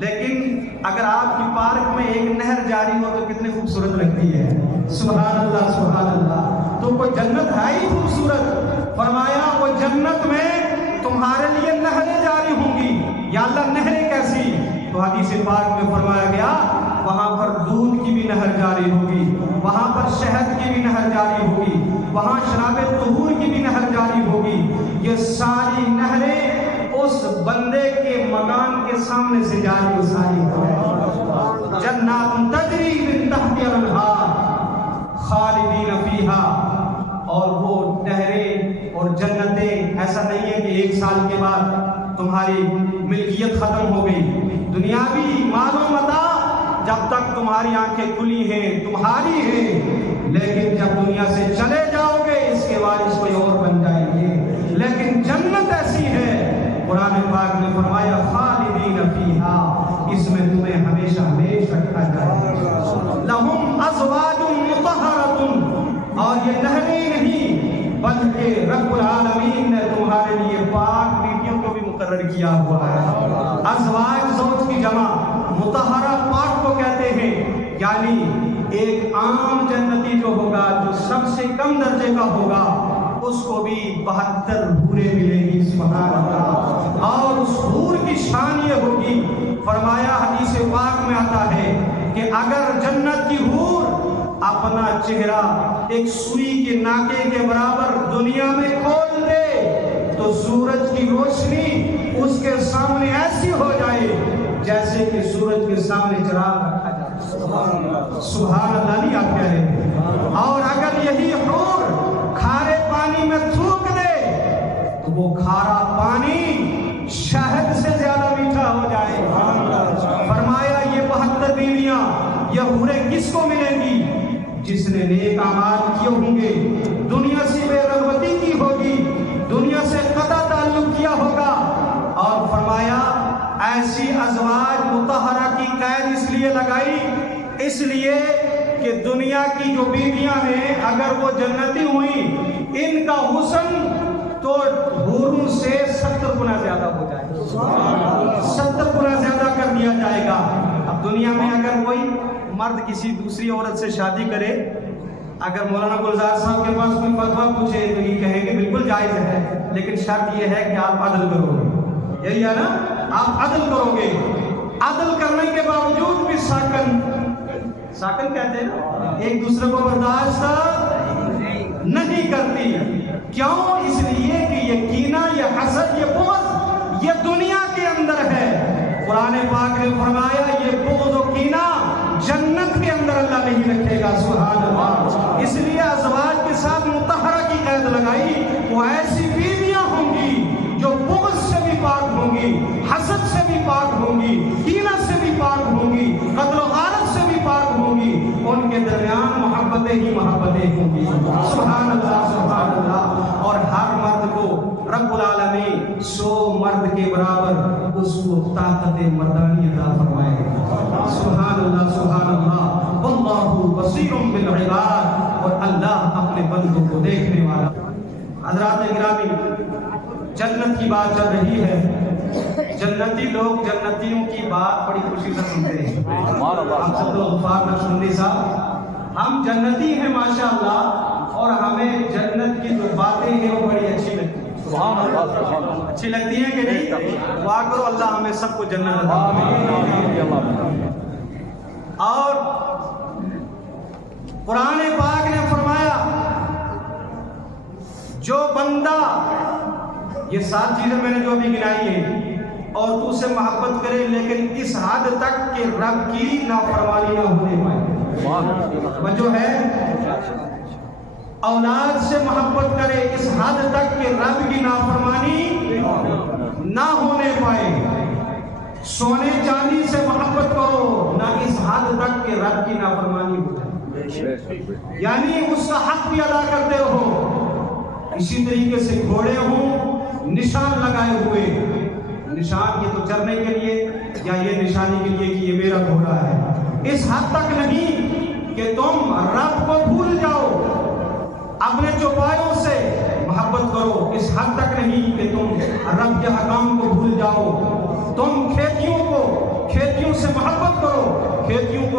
لیکن اگر آپ کی پارک میں ایک نہر جاری ہو تو کتنی خوبصورت لگتی ہے. سبحان اللہ سبحان اللہ. تو وہ جنت ہے ہی خوبصورت. فرمایا وہ جنت میں تمہارے لیے نہریں جاری ہوں گی. یا اللہ نہریں کیسی؟ تو حدیث پاک میں فرمایا گیا وہاں پر دودھ کی بھی نہر جاری ہوگی, وہاں پر شہد کی بھی نہر جاری ہوگی, وہاں شراب طہور کی بھی نہر جاری ہوگی. یہ ساری نہریں اس بندے کے مکان کے سامنے سے جاری و ساری ہوگی. جنات تجری من تحتها الانہار خالدین فیہا. اور وہ نہریں اور جنتیں ایسا نہیں ہے کہ ایک سال کے بعد تمہاری ملکیت ختم ہو گئی. دنیاوی مال و متاع جب تک تمہاری آنکھیں کھلی ہیں تمہاری ہیں, لیکن جب دنیا سے چلے جاؤ گے اس کے وارث کوئی اور بن جائیں گے. لیکن جنت ایسی ہے, قرآن پاک نے فرمایا خالدین فیہا, اس میں تمہیں ہمیشہ ہمیشہ رکھا جائے گا. لہم ازواج مطہرۃ, اور یہ نہریں نہیں بلکہ رب العالمین نے تمہارے لیے پاک بیویوں کو بھی مقرر کیا ہوا ہے. ازواج زوج کی جمع, مطہرہ پاک کو کہتے ہیں. یعنی ایک عام جنتی جو ہوگا جو سب سے کم درجے کا ہوگا اس کو بھی 72 حوریں ملیں گی. سبحان اللہ. اور اس حور کی شان یہ ہوگی, فرمایا حدیث پاک میں آتا ہے کہ اگر جنت کی حور اپنا چہرہ ایک سوئی کے ناکے کے برابر دنیا میں کھول دے تو سورج کی روشنی اس کے سامنے ایسی ہو جائے جیسے کہ سورج کے سامنے چراغ رکھا جائے. سبحان اللہ نہیں آپ کہہ رہے. اور اگر یہی حور کھارے پانی میں تھوک دے تو وہ کھارا پانی شہد سے زیادہ میٹھا ہو جائے. فرمایا یہ 72 بیویاں یہ حوریں کس کو ملیں گی؟ جس نے نیک اعمال کیے ہوں گے, دنیا سے بے رغبتی کی ہوگی, دنیا سے قطع تعلق کیا ہوگا. اور فرمایا ایسی ازواج مطہرہ کی قید اس لیے لگائی, اس لیے کہ دنیا کی جو بیویاں ہیں اگر وہ جنتی ہوئیں ان کا حسن تو حوروں سے 70 گنا زیادہ ہو جائے گا, 70 گنا زیادہ کر دیا جائے گا. اب دنیا میں اگر کوئی مرد کسی دوسری عورت سے شادی کرے, اگر مولانا گلزار صاحب کے پاس کوئی فتویٰ پوچھے تو یہ کہیں گے بالکل جائز ہے, لیکن شرط یہ ہے کہ آپ عدل کرو گے. یہی ہے نا, آپ عدل کرو گے. عدل کرنے کے باوجود بھی ساکن کہتے ہیں نا, ایک دوسرے کو برداشت نہیں کرتی. کیوں؟ اس لیے کہ یہ کینہ, یہ حسد, یہ بغض یہ دنیا کے اندر ہے. قرآن پاک نے فرمایا یہ بغض و کینہ جنت کے اندر اللہ نہیں رکھے گا. سبحان اللہ. اس لیے ازواج کے ساتھ مطہرہ کی قید لگائی. وہ ایسی بیویاں ہوں گی جو بغض سے بھی پاک ہوں گی, حسد سے بھی پاک ہوں گی, کینہ سے بھی پاک ہوں گی, قتل و غارت سے بھی پاک ہوں گی. ان کے درمیان محبتیں ہی محبتیں ہوں گی. سبحان اللہ سبحان اللہ. اور ہر مرد کو رب العالمین 100 مرد کے برابر اس کو طاقت مردانی عطا فرمائے. سبحان اللہ سبحان اللہ. واللہ بصیر بالعباد. اور اللہ اپنے بندوں کو دیکھنے والا. حضرات گرامی, جنت کی بات چل رہی ہے. جنتی لوگ جنتیوں کی بات بڑی خوشی سے سنتے ہیں. ہم سب لوگ غفار نقشبندی صاحب ہم جنتی ہیں ماشاءاللہ, اور ہمیں جنت کی جو باتیں ہیں وہ بڑی اچھی لگتی ہیں. اچھی لگتی ہیں کہ نہیں؟ دعا کرو اللہ ہمیں سب کو جنت عطا فرمائے. اور قرآن پاک نے فرمایا جو بندہ, یہ 7 چیزیں میں نے جو ابھی گنائی ہیں, اور تو اسے محبت کرے لیکن اس حد تک کہ رب کی نافرمانی نہ ہونے پائے. وہ جو ہے اولاد سے محبت کرے اس حد تک کہ رب کی نافرمانی نہ ہونے پائے. سونے چاندی سے محبت کرو نہ اس حد تک کہ رب کی نافرمانی ہو جائے, یعنی اس کا حق بھی ادا کرتے رہو. اسی طریقے سے گھوڑے ہوں نشان لگائے ہوئے, نشان یہ تو چرنے کے لیے یا یہ نشانی کے لیے کہ یہ میرا گھوڑا ہے, اس حد تک نہیں کہ تم رب کو بھول جاؤ. اپنے چوپایوں سے محبت کرو, اس حد تک نہیں کہ تم رب کے حکام کو بھول جاؤ. تم کھیتیوں